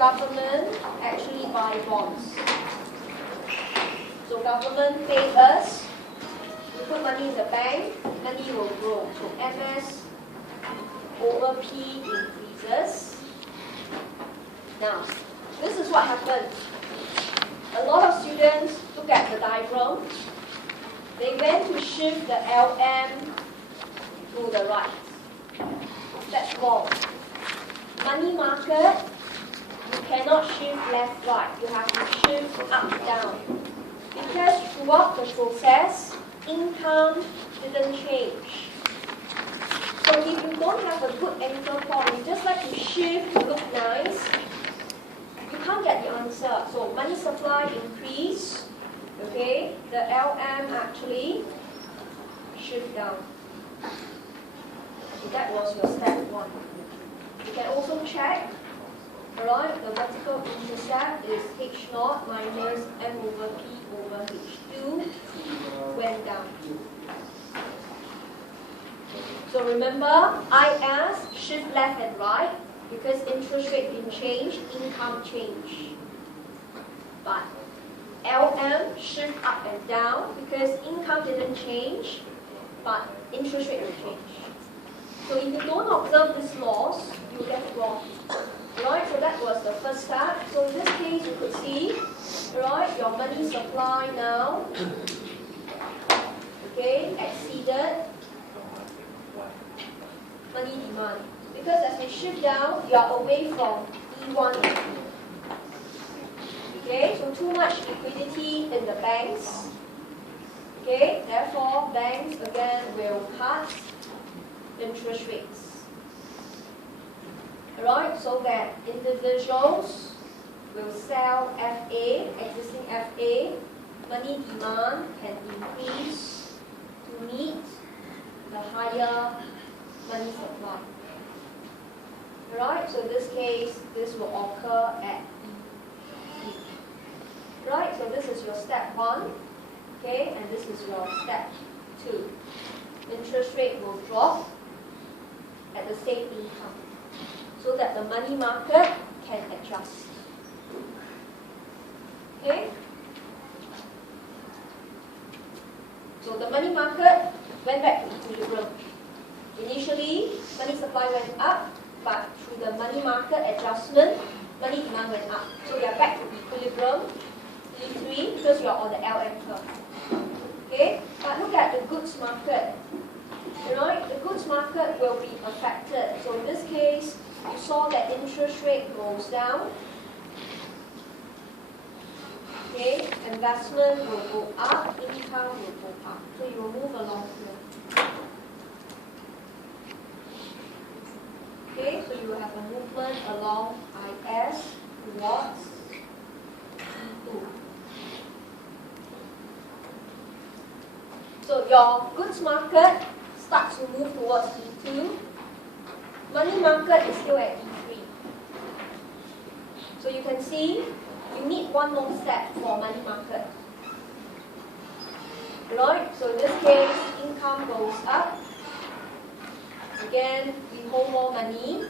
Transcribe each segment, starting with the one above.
government actually buy bonds. So government pay us, we put money in the bank, money will grow. So MS over P increases. Now, this is what happens. A lot of students look at the diagram. They went to shift the LM to the right. That's wrong. Money market, you cannot shift left, right. You have to shift up, down. Because throughout the process, income didn't change. So if you don't have a good anchor point, you just like to shift to look nice, you can't get the answer. So money supply increase, okay, the LM actually shift down. So that was your step 1. You can also check, alright, the vertical intercept is H0 minus M over P over H2 went down. So remember, IS shift left and right because interest rate didn't change, income changed. But LM shift up and down because income didn't change, but interest rate will change. So if you don't observe these laws, you will get it wrong. Right? So that was the first step. So in this case, you could see, right, your money supply now, okay, exceeded money demand. Because as we shift down, you are away from E1 and E2. Okay, so too much liquidity in the banks. Okay, therefore banks again will cut interest rates. Alright, so that individuals will sell FA, existing FA, money demand can increase to meet the higher money supply. Alright, so in this case, this will occur at E. Right, so this is your step 1, okay, and this is your step 2. Interest rate will drop at the same income, so that the money market can adjust. Okay? So the money market went back to equilibrium. Initially, money supply went up, but through the money market adjustment, money demand went up. So we are back to equilibrium, E3, because you are on the LM curve. Okay? But look at the goods market. Right? The goods market will be affected. So in this case, you saw that interest rate goes down. Okay? Investment will go up, income will go up. So you will move along here. Okay, so you will have a movement along IS towards E2. So your goods market starts to move towards E2. Money market is still at E3. So you can see you need one more step for money market. Right? So in this case, income goes up. Again, we hold more money,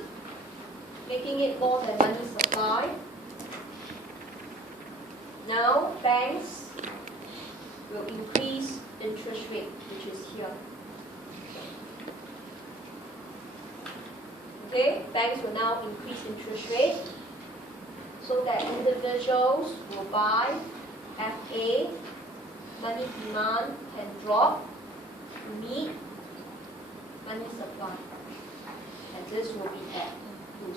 making it more than money supply. Now, banks will increase interest rate, which is here. Okay, banks will now increase interest rate so that individuals will buy FA, money demand can drop to meet money supply. And this will be at E2.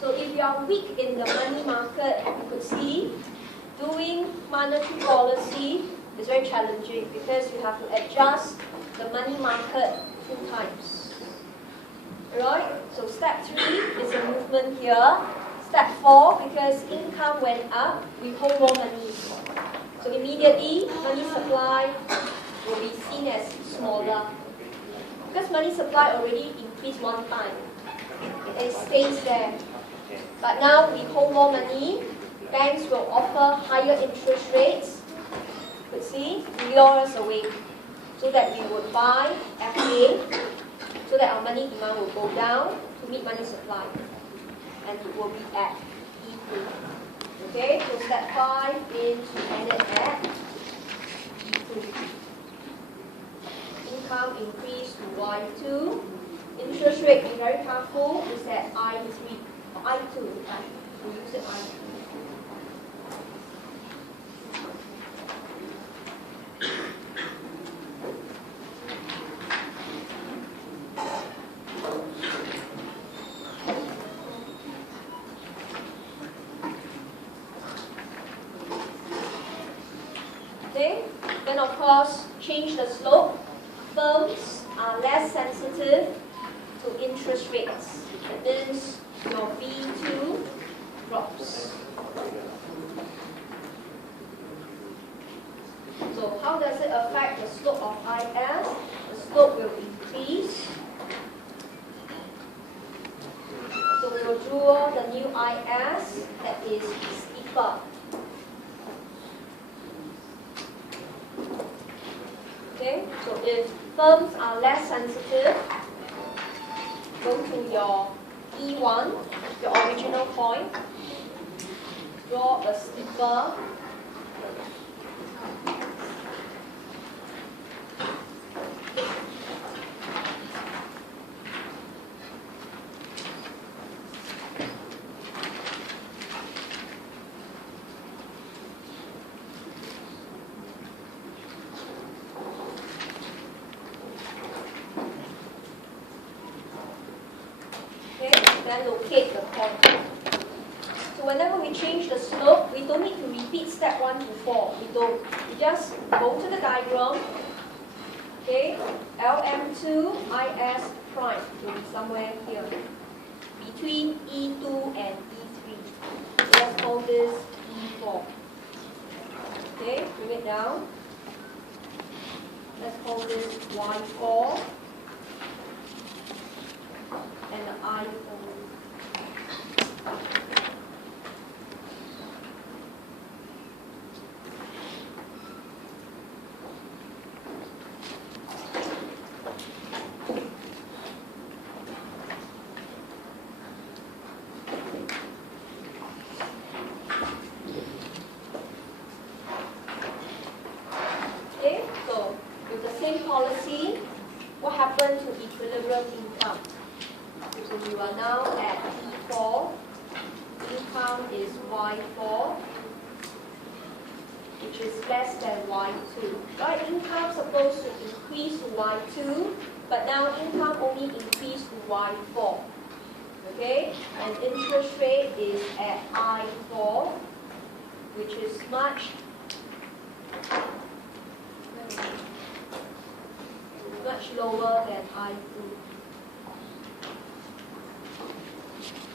So if you are weak in the money market, you could see doing monetary policy is very challenging because you have to adjust the money market 2 times. Right? So step 3 is a movement here. Step 4, because income went up, we hold more money. So immediately, money supply will be seen as smaller. Because money supply already increased 1 time. It stays there. But now we hold more money. Banks will offer higher interest rates. You see, lure us away. So that we would buy FA, so that our money demand will go down to meet money supply. And it will be at E2. Okay, so step 5 means we ended at E2. Income increase to Y2. Interest rate, be very careful, is at I3, or I2, right? We use it I2. Okay, then of course, change the slope. Firms are less sensitive to interest rates. That means your V2 drops. So how does it affect the slope of IS? The slope will increase. So we will draw the new IS that is steeper. Okay, so if firms are less sensitive, go to your E1, your original point, draw a steeper then locate the point. So whenever we change the slope, we don't need to repeat step 1 to 4. We don't. We just go to the diagram. Okay, LM2 IS prime will be somewhere here, between E2 and E3. So let's call this E4. Okay, bring it down. Let's call this Y4 and the I4. Okay, so with the same policy, what happened to equilibrium income? So you are now at E4, income is Y4, which is less than Y2. Right, income supposed to increase to Y2, but now income only increased to Y4. Okay, and interest rate is at I4, which is much lower than I2.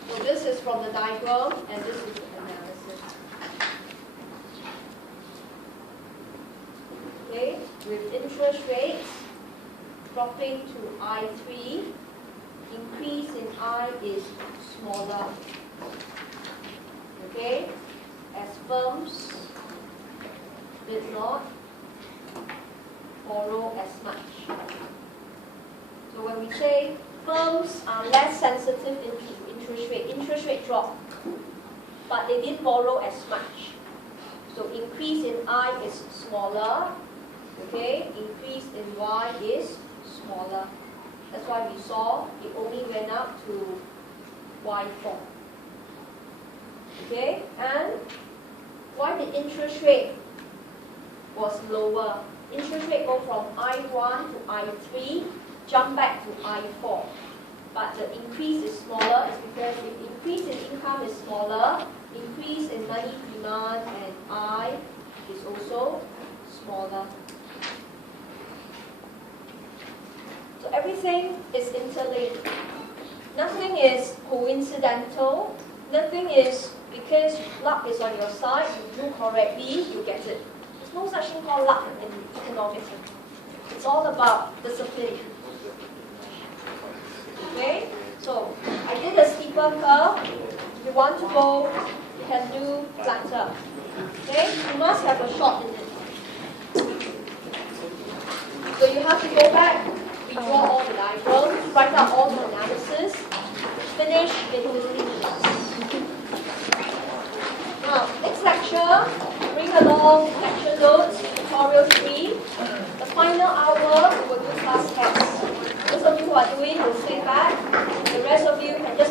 So this is from the diagram, and this is the analysis. Okay, with interest rates dropping to I3, increase in I is smaller. Okay, as firms did not borrow as much. So when we say firms are less sensitive to interest rate drop, but they didn't borrow as much. So increase in I is smaller, okay? Increase in Y is smaller. That's why we saw it only went up to Y4. Okay, and why the interest rate was lower? Interest rate go from I1 to I3, jump back to I4. But the increase is smaller is because the increase in income is smaller, increase in money demand and I is also smaller. So everything is interlinked. Nothing is coincidental. Nothing is because luck is on your side, you do correctly, you get it. There's no such thing called luck in economics. It's all about discipline. Okay, so I did a steeper curve. If you want to go, you can do flatter. Okay, you must have a shot in it. So you have to go back, redraw all the diagrams, write out all the along lecture notes, tutorial 3. The final hour, we will do